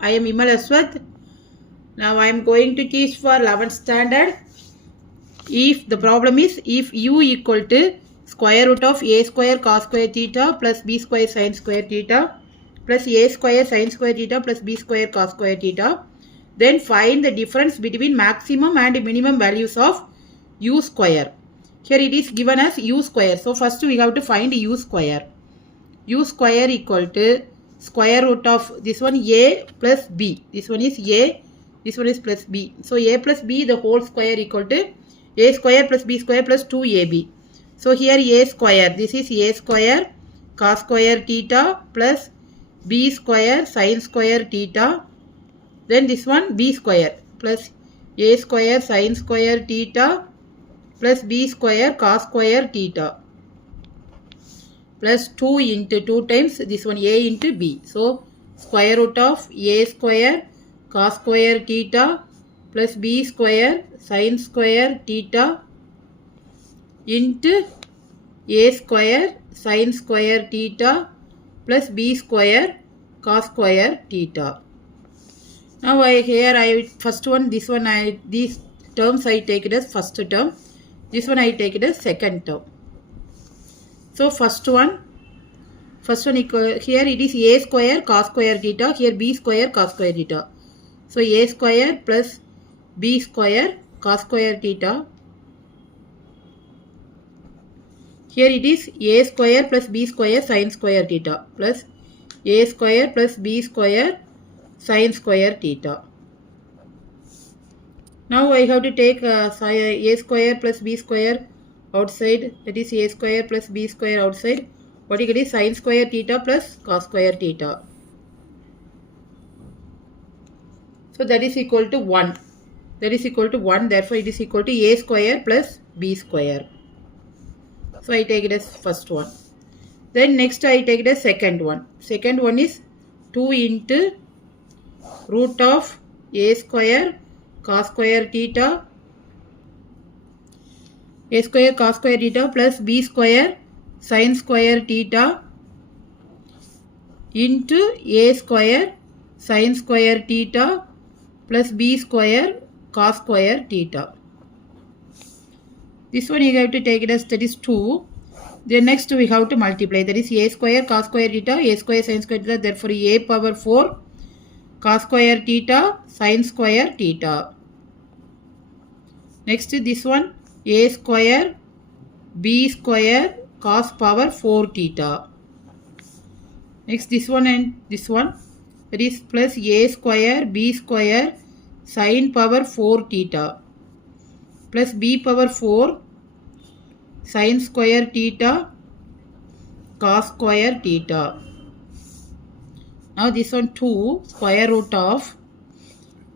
I am Imal Aswath. Now I am going to teach for 11th standard. If the problem is if u equal to square root of a square cos square theta plus b square sin square theta plus a square sin square theta plus b square cos square theta, then find the difference between maximum and minimum values of u square. Here it is given as u square. So first we have to find u square. U square equal to square root of this one a plus b. This one is a, this one is plus b. So a plus b the whole square equal to a square plus b square plus 2ab. So here a square, this is a square cos square theta plus b square sin square theta. Then this one b square plus a square sin square theta plus b square cos square theta plus 2 into 2 times this one a into b. So square root of a square cos square theta plus b square sin square theta into a square sin square theta plus b square cos square theta. Now first one, this one these terms I take it as first term, this one I take it as second term. So first one equal, here it is a square cos square theta, here b square cos square theta. So a square plus b square cos square theta. Here it is a square plus b square sin square theta plus a square plus b square sin square theta. Now I have to take a square plus b square outside, that is a square plus b square outside. What you get is sin square theta plus cos square theta. So that is equal to 1. That is equal to 1. Therefore it is equal to a square plus b square. So I take it as first one. Then next I take it as second one. Second one is 2 into root of a square cos square theta, a square cos square theta plus b square sin square theta into a square sin square theta plus b square cos square theta. This one you have to take it as, that is 2. Then next we have to multiply, that is a square cos square theta, a square sin square theta, therefore a power 4 cos square theta sin square theta. Next this one a square b square cos power 4 theta. Next this one and this one, that is plus a square b square sin power 4 theta plus b power 4 sin square theta cos square theta. Now this one 2 square root of,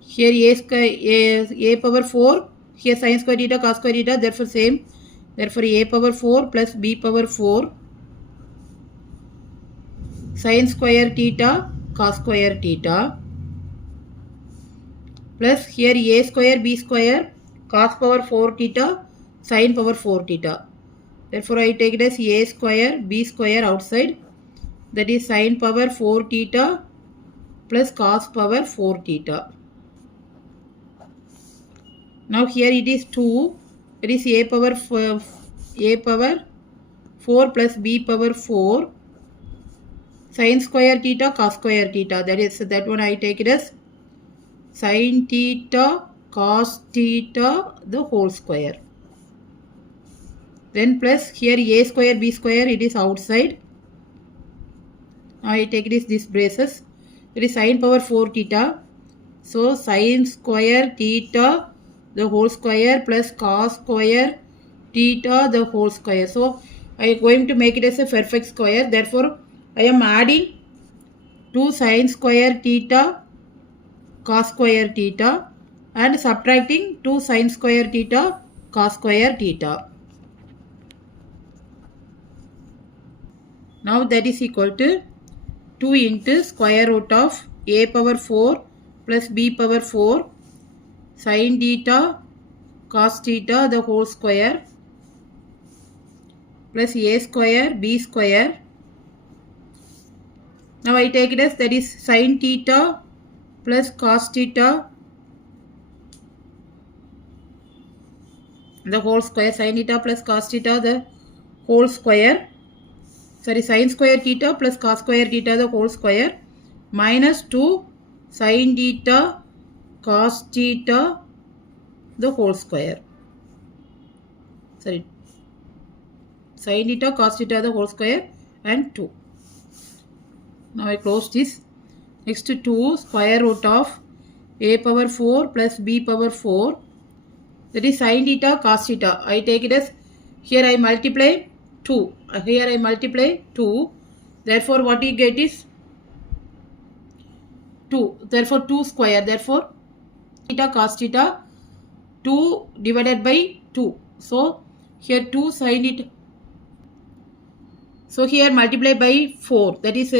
here a power 4, here sin square theta cos square theta, therefore same, therefore a power 4 plus b power 4 sin square theta cos square theta plus here a square b square cos power 4 theta sin power 4 theta. Therefore I take it as a square b square outside, that is sin power 4 theta plus cos power 4 theta. Now here it is 2, it is a power 4 plus b power 4 sin square theta cos square theta, that is that one I take it as sin theta cos theta the whole square. Then plus here a square b square, it is outside. I take it as this braces. It is sin power 4 theta. So sin square theta the whole square plus cos square theta the whole square. So I am going to make it as a perfect square. Therefore I am adding 2 sin square theta cos square theta and subtracting 2 sin square theta cos square theta. Now that is equal to 2 into square root of a power 4 plus b power 4 sin theta cos theta the whole square plus a square b square. Now I take it as, that is sin theta plus cos theta the whole square, sin theta plus cos theta the whole square, sorry, sin square theta plus cos square theta the whole square, minus 2 sin theta cos theta the whole square, sorry, sin theta cos theta the whole square and 2. Now I close this. Next 2 square root of a power 4 plus b power 4, that is sin theta cos theta. I take it as, here I multiply 2, here I multiply 2, therefore what you get is 2, therefore 2 square, therefore theta cos theta 2 divided by 2. So here 2 sin it. So here multiply by 4, that is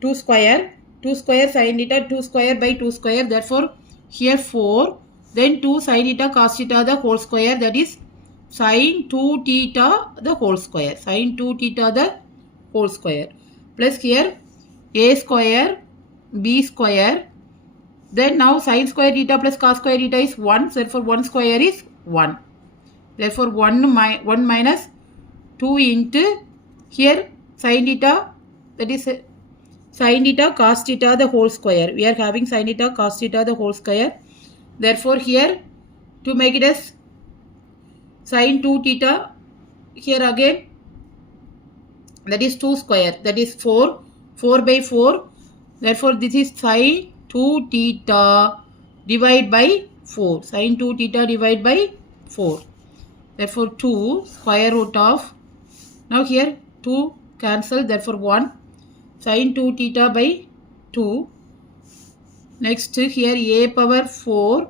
2 square sin theta 2 square by 2 square, therefore here 4, then 2 sin theta cos theta the whole square, that is sin 2 theta the whole square, sin 2 theta the whole square, plus here a square b square, then now sin square theta plus cos square theta is 1, therefore 1 square is 1, therefore 1 minus 2 into here sin theta, that is sin theta cos theta the whole square, we are having sin theta cos theta the whole square, therefore here to make it as sin 2 theta, here again that is 2 square, that is 4 by 4, therefore this is sin 2 theta divide by 4, sin 2 theta divide by 4, therefore 2 square root of, now here 2 cancel, therefore 1 sin 2 theta by 2, next here a power 4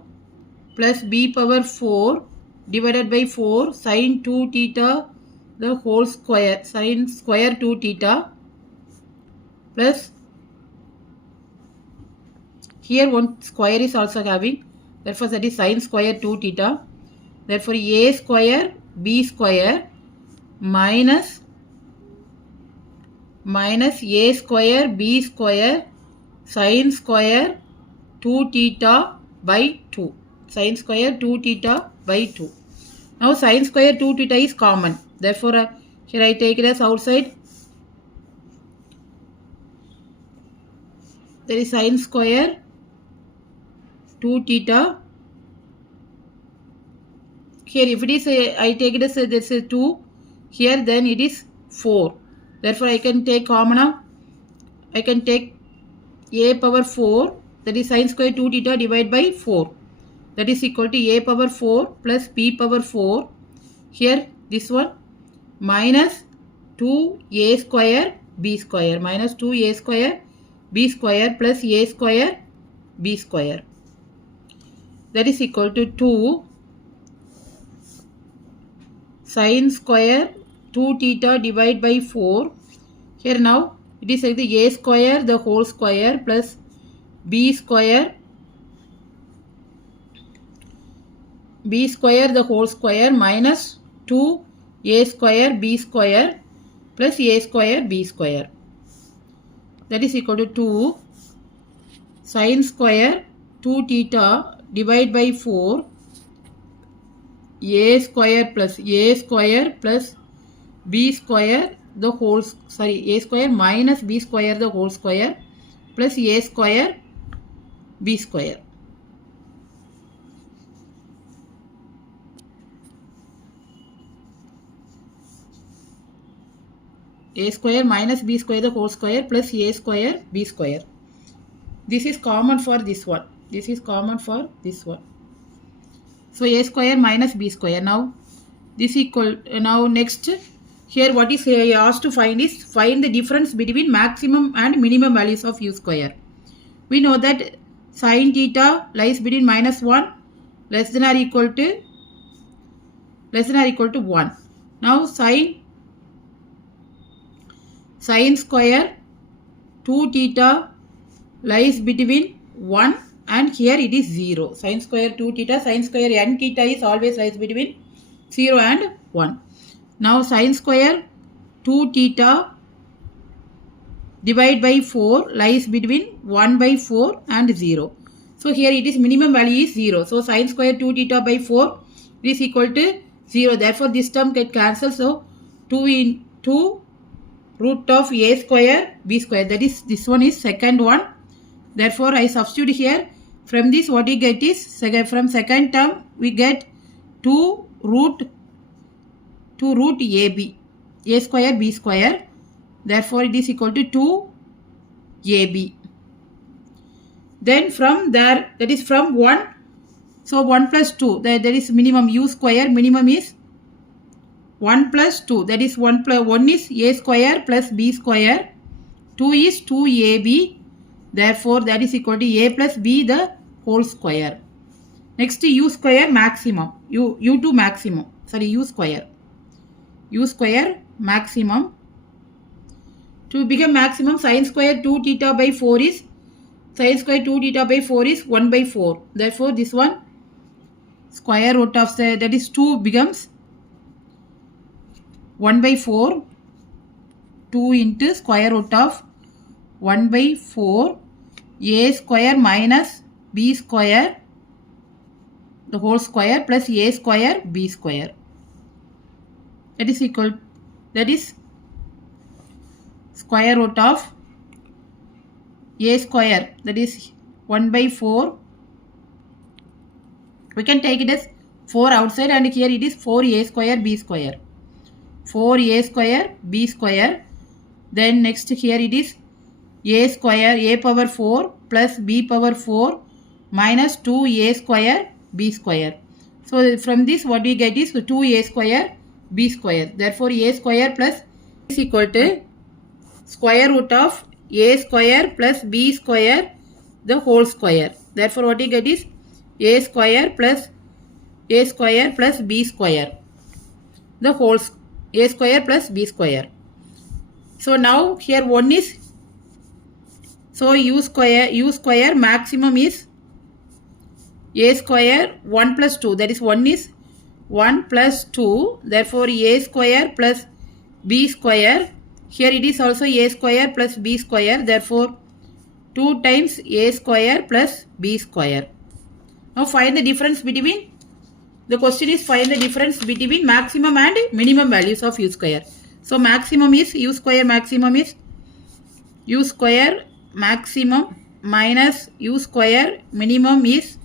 plus b power 4 divided by 4 sin 2 theta the whole square, sin square 2 theta, plus here one square is also having, therefore that is sin square 2 theta, therefore a square b square minus a square b square sin square 2 theta by 2, sin square 2 theta by 2. Now sin square 2 theta is common, therefore here I take it as outside, there is sin square 2 theta, here if it is I take it as this is 2, here then it is 4, therefore I can take common, I can take a power 4, that is sin square 2 theta divided by 4, that is equal to a power 4 plus b power 4, here this one minus 2a square b square, minus 2a square b square plus a square b square, that is equal to 2 sin square 2 theta divided by 4, here now it is like the a square the whole square plus b square the whole square minus 2 a square b square plus a square b square, that is equal to 2 sin square 2 theta divided by 4 a square plus b square the whole, sorry, a square minus b square the whole square plus a square b square. A square minus b square the whole square plus a square b square. This is common for this one. This is common for this one. So a square minus b square. Now this equal, now next here what is asked to find is find the difference between maximum and minimum values of u square. We know that sin theta lies between minus 1 less than or equal to 1. Now sin square 2 theta lies between 1 and here it is 0. Sin square 2 theta, sin square n theta is always lies between 0 and 1. Now sin square 2 theta divided by 4 lies between 1 by 4 and 0. So here it is minimum value is 0. So sin square 2 theta by 4 is equal to 0. Therefore this term get cancelled. So 2 into root of a square b square. That is, this one is second one. Therefore I substitute here. From this what we get is, from second term we get 2 root ab, a square b square. Therefore it is equal to 2 ab. Then from there, that is from 1, so 1 plus 2, there is minimum u square, minimum is 1 plus 2, that is 1 is a square plus b square, 2 is 2ab, therefore that is equal to a plus b the whole square. Next u square maximum, u2 maximum, sorry u square maximum. To become maximum, sin square 2 theta by 4 is, sin square 2 theta by 4 is 1 by 4. Therefore this one square root of, that is 2 becomes 1 by 4, 2 into square root of 1 by 4 a square minus b square the whole square plus a square b square. That is equal, that is square root of a square, that is 1 by 4. We can take it as 4 outside and here it is 4a square b square. 4a square b square. Then next here it is a square a power 4 plus b power 4 minus 2a square b square. So from this what we get is 2a square b square. Therefore a square plus is equal to square root of a square plus b square the whole square. Therefore what we get is a square plus b square the whole a square plus b square. So now here 1 is, so u square maximum is a square 1 plus 2, that is 1 is 1 plus 2, therefore a square plus b square. Here it is also a square plus b square, therefore 2 times a square plus b square. Now find the difference between, the question is find the difference between maximum and minimum values of u square. So maximum is, u square maximum is u square maximum minus u square minimum is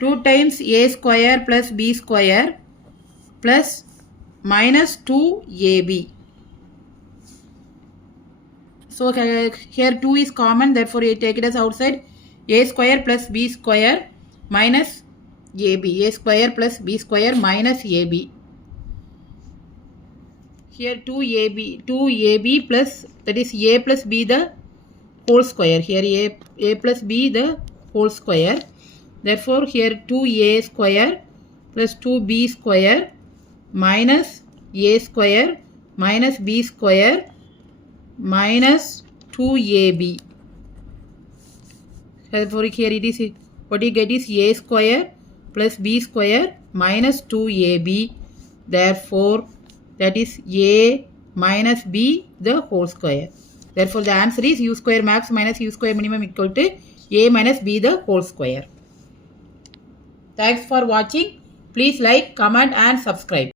2 times a square plus b square plus minus 2ab. So here 2 is common, therefore you take it as outside, a square plus b square minus ab, a square plus b square minus ab. Here 2ab plus, that is a plus b the whole square, here a plus b the whole square. Therefore here 2a square plus 2b square minus a square minus b square minus 2ab. Therefore here it is, what you get is a square plus b square minus 2ab. Therefore that is a minus b the whole square. Therefore the answer is u square max minus u square minimum equal to a minus b the whole square. Thanks for watching. Please like, comment and subscribe.